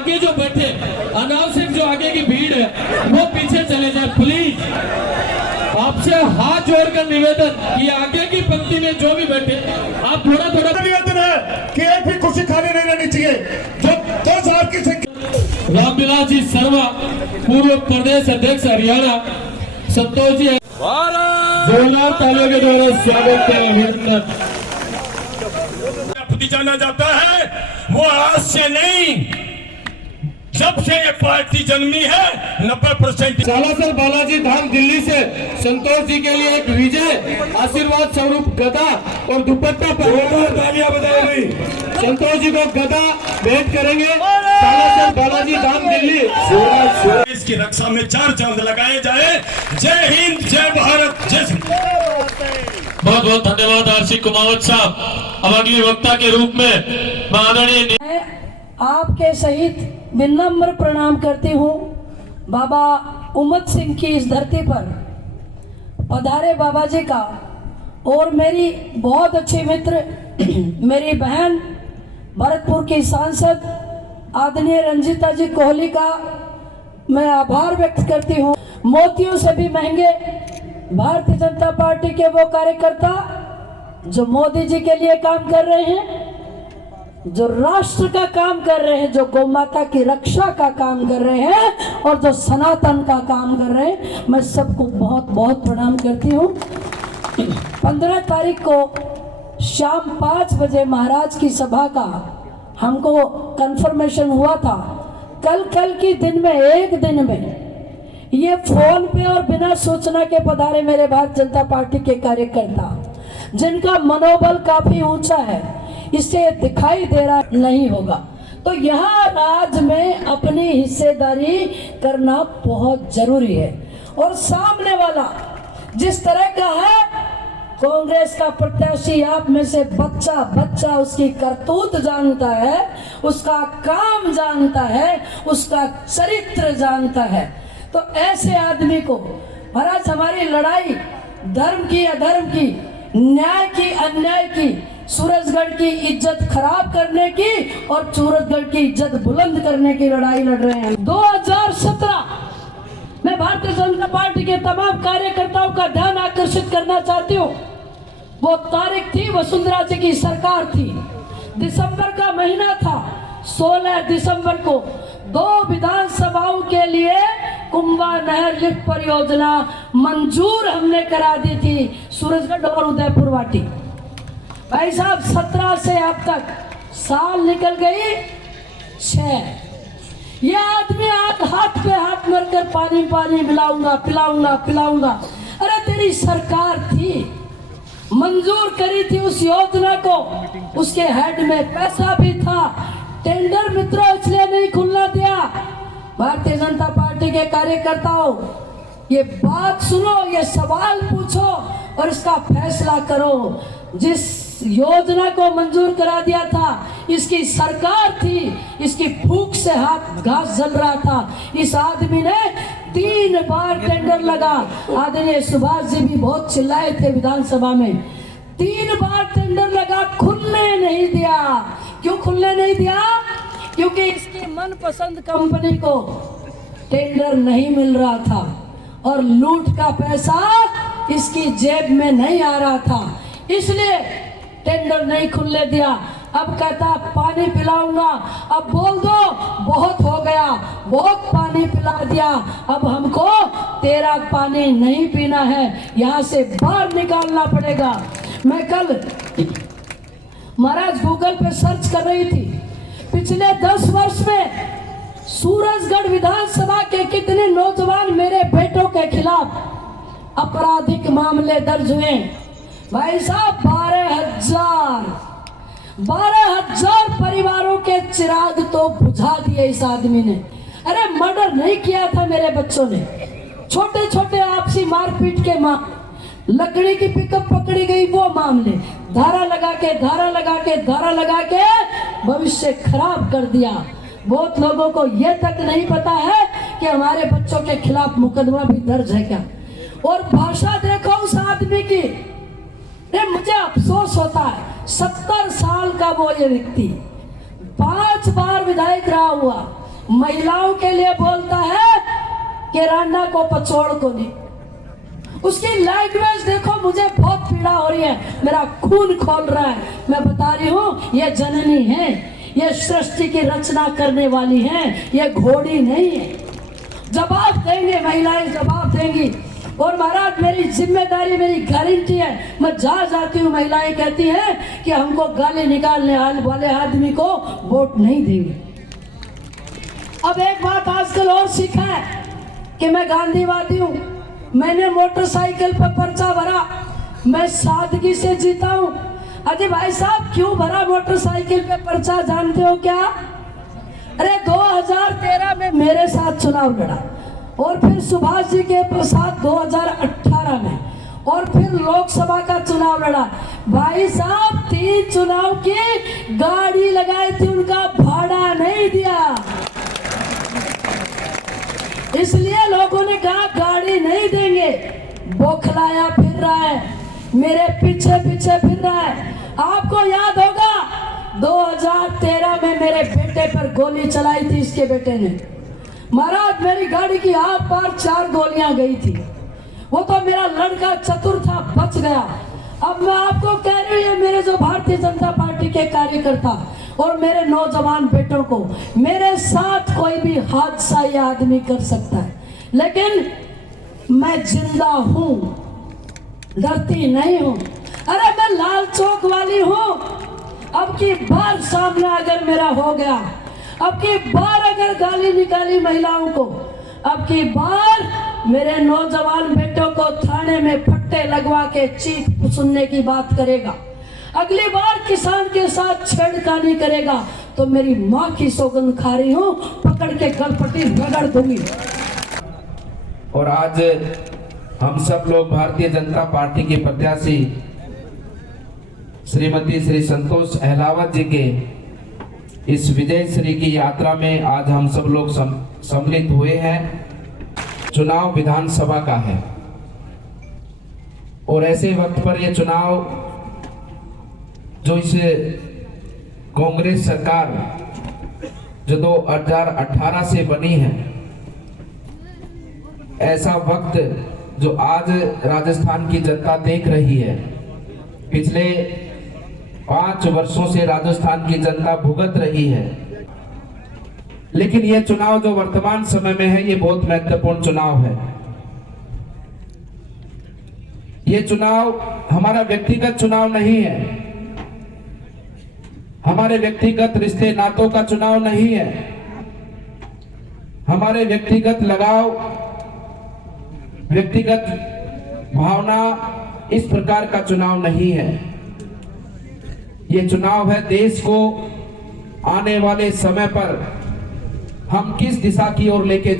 आगे जो बैठे अनावश्यक जो आगे की भीड़ है वो पीछे चले जाए प्लीज। आपसे हाथ जोड़कर निवेदन कि आगे की पंक्ति में जो भी बैठे आप थोड़ा थोड़ा निवेदन है कि एक भी कुर्सी खाली नहीं रहनी चाहिए। जो 2000 की संख्या। रामविलास जी शर्मा पूर्व प्रदेश अध्यक्ष हरियाणा, संतोष जी जोरदार तालियों के द्वारा स्वागत करें। जाना जाता है वो आज से नहीं, जब से ये पार्टी जन्मी है 90%। सालासर बालाजी धाम दिल्ली से संतोष जी के लिए एक विजय आशीर्वाद स्वरूप गदा और दुपट्टा पर तालियां बजाई गई। संतोष जी को गदा भेंट करेंगे। सालासर बालाजी धाम दिल्ली। इसकी रक्षा में 4 चांद लगाए जाए। जय हिंद, जय भारत, जय। बहुत बहुत धन्यवाद आरसी कुमावत साहब। अब अगले वक्ता के रूप में आदरणीय आपके सहित विनम्र प्रणाम करती हूँ बाबा उमत सिंह की इस धरती पर पधारे बाबा जी का, और मेरी बहुत अच्छी मित्र मेरी बहन भरतपुर की सांसद आदरणीय रंजीता जी कोहली का मैं आभार व्यक्त करती हूँ। मोतियों से भी महंगे भारतीय जनता पार्टी के वो कार्यकर्ता जो मोदी जी के लिए काम कर रहे हैं, जो राष्ट्र का काम कर रहे हैं, जो गौ माता की रक्षा का काम कर रहे हैं और जो सनातन का काम कर रहे हैं, मैं सबको बहुत बहुत प्रणाम करती हूँ। 15 तारीख को शाम 5 बजे महाराज की सभा का हमको कंफर्मेशन हुआ था। कल की दिन में, एक दिन में ये फोन पे और बिना सूचना के पधारे मेरे भारतीय जनता पार्टी के कार्यकर्ता, जिनका मनोबल काफी ऊंचा है, इससे दिखाई दे रहा नहीं होगा। तो यहाँ राज में अपनी हिस्सेदारी करना बहुत जरूरी है। और सामने वाला जिस तरह का है, कांग्रेस का प्रत्याशी आप में से बच्चा उसकी करतूत जानता है, उसका काम जानता है, उसका चरित्र जानता है। तो ऐसे आदमी को महाराज हमारी लड़ाई धर्म की अधर्म की, न्याय की अन्याय की, सूरजगढ़ की इज्जत खराब करने की और सूरजगढ़ की इज्जत बुलंद करने की लड़ाई लड़ रहे हैं। 2017 मैं भारतीय जनता पार्टी के तमाम कार्यकर्ताओं का ध्यान आकर्षित करना चाहती हूँ। वो तारीख थी, वसुंधरा जी की सरकार थी, दिसंबर का महीना था। 16 दिसंबर को 2 विधानसभाओं के लिए कुंभा नहर लिफ्ट परियोजना मंजूर हमने करा दी थी, सूरजगढ़ और उदयपुर वाटी। भाई साहब 17 से अब तक साल निकल गई 6। ये आदमी हाथ पे हाथ मारकर पानी पिलाऊंगा। अरे तेरी सरकार थी, मंजूर करी थी उस योजना को, उसके हेड में पैसा भी था। टेंडर मित्रों इसलिए नहीं खुलना दिया। भारतीय जनता पार्टी के कार्यकर्ताओं, ये बात सुनो, ये सवाल पूछो और इसका फैसला करो। जिस योजना को मंजूर करा दिया था, इसकी सरकार थी, इसकी भूख से हाथ घास जल रहा था। इस आदमी ने 3 बार टेंडर लगा। आदरणीय सुभाष जी भी बहुत चिल्लाए थे विधानसभा में। 3 बार टेंडर लगा, खुलने नहीं दिया। क्यों खुलने नहीं दिया? क्योंकि इसकी मनपसंद कंपनी को टेंडर नहीं मिल रहा था और लूट का पैसा इसकी जेब में नहीं आ रहा था, इसलिए टेंडर नहीं खुलने दिया। अब कहता पानी पिलाऊंगा। अब बोल दो बहुत हो गया, बहुत पानी पिला दिया, अब हमको तेरा पानी नहीं पीना है, यहाँ से बाहर निकालना पड़ेगा। मैं कल महाराज गूगल पे सर्च कर रही थी, पिछले 10 वर्ष में सूरजगढ़ विधानसभा के कितने नौजवान मेरे बेटों के खिलाफ आपराधिक मामले दर्ज हुए। भाई साहब 12,000 परिवारोों के चिराग तो बुझा दिए इस आदमी ने। अरे मर्डर नहीं किया था मेरे बच्चों ने, छोटे छोटे आपसी मारपीट के मामले, लकड़ी की पिकअप पकड़ी गई वो मामले, धारा लगा के भविष्य खराब कर दिया। बहुत लोगों को ये तक नहीं पता है कि हमारे बच्चों के खिलाफ मुकदमा भी दर्ज है क्या। और भाषा देखो उस आदमी की, मुझे अफसोस होता है। 70 साल का वो ये व्यक्ति 5 बार विधायक रहा हुआ, महिलाओं के लिए बोलता है कि रांडा को पचोड़ को नहीं। उसकी लैंग्वेज देखो, मुझे बहुत पीड़ा हो रही है, मेरा खून खोल रहा है। मैं बता रही हूँ, ये जननी है, ये सृष्टि की रचना करने वाली है, ये घोड़ी नहीं है। जवाब देंगे महिलाएं, जवाब देंगी। और महाराज मेरी जिम्मेदारी, मेरी गारंटी है, मैं जहाँ जाती हूँ महिलाएं कहती हैं कि हमको गाली निकालने वाले आदमी को वोट नहीं देंगे। अब एक बात आजकल और सीखा है कि मैं गांधीवादी हूँ, मैंने मोटरसाइकिल पर पर्चा भरा, मैं सादगी से जीता हूँ। अरे भाई साहब, क्यों भरा मोटरसाइकिल पे पर्चा जानते हो क्या? अरे 2013 में मेरे साथ चुनाव लड़ा, और फिर सुभाष जी के साथ 2018 में, और फिर लोकसभा का चुनाव लड़ा। भाई साहब 3 चुनाव की गाड़ी लगाई थी, उनका भाड़ा नहीं दिया। इसलिए लोगों ने कहा गाड़ी नहीं देंगे। बौखलाया फिर रहा है, मेरे पीछे पीछे फिर रहा है। आपको याद होगा 2013 में मेरे बेटे पर गोली चलाई थी इसके बेटे ने। महाराज मेरी गाड़ी की आर पार 4 गोलियां गई थी। वो तो मेरा लड़का चतुर था, बच गया। अब मैं आपको कह रही हूँ, ये मेरे जो भारतीय जनता पार्टी के कार्यकर्ता और मेरे नौजवान बेटों को, मेरे साथ कोई भी हादसा ये आदमी कर सकता है, लेकिन मैं जिंदा हूं, डरती नहीं हूं। अरे मैं लाल चौक वाली हूं। अब की बार सामने अगर मेरा हो गया, अब की बार अगर गाली निकाली महिलाओं को, अब की बार मेरे नौजवान बेटों को थाने में फट्टे लगवा के चीख सुनने की बात करेगा, अगली बार किसान के साथ छेड़खानी करेगा, तो मेरी माँ की सौगंध खा रही हूँ, पकड़ के गलपटी रगड़ दूंगी। और आज हम सब लोग भारतीय जनता पार्टी के प्रत्याशी श्रीमती श्री संतोष अहलावत जी के इस विजय श्री की यात्रा में आज हम सब लोग सम्मिलित हुए हैं। चुनाव विधानसभा का है, और ऐसे वक्त पर यह चुनाव जो इस कांग्रेस सरकार जो 2018 से बनी है, ऐसा वक्त जो आज राजस्थान की जनता देख रही है। पिछले 5 वर्षों से राजस्थान की जनता भुगत रही है, लेकिन यह चुनाव जो वर्तमान समय में है, ये बहुत महत्वपूर्ण चुनाव है। ये चुनाव हमारा व्यक्तिगत चुनाव नहीं है, हमारे व्यक्तिगत रिश्ते नातों का चुनाव नहीं है, हमारे व्यक्तिगत लगाव, व्यक्तिगत भावना इस प्रकार का चुनाव नहीं है। ये चुनाव है देश को आने वाले समय पर हम किस दिशा की ओर लेके